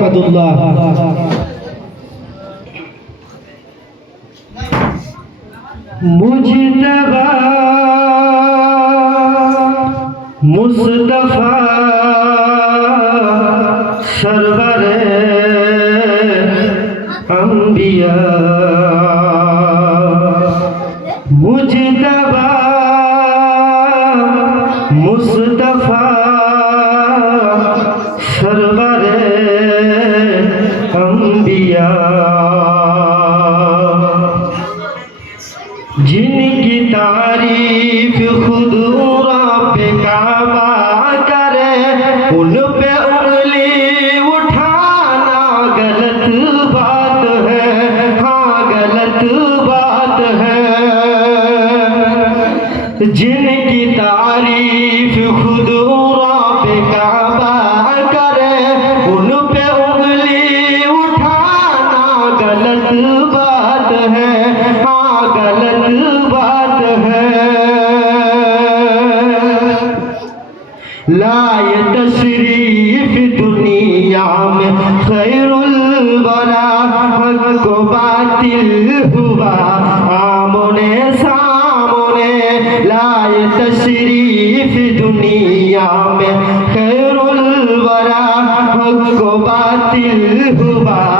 রহমাতুল্লাহ মুজতবা মুস্তফা সরবর অম্বিয়া মুজতবা जिनकी तारीफ़ खुद रब काबा करे, उन पे उंगली उठाना गलत बात है। हाँ गलत बात है। जिनकी तारीफ़ खुद रब काबा لا تشریف دنیا میں خیر البرا حق و باطل ہوا آمنے سامنے لا تشریف دنیا میں خیر البرا حق و باطل ہوا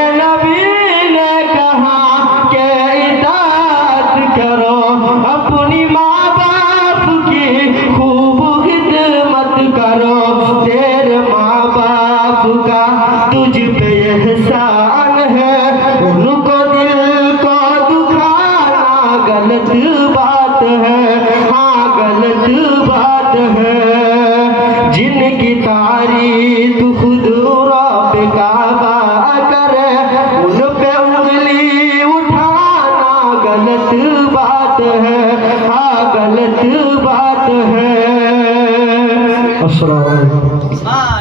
खुद रब काबा करे उन पे उंगली उठाना गलत बात है हाँ गलत बात है अस्सलाम वालेकुम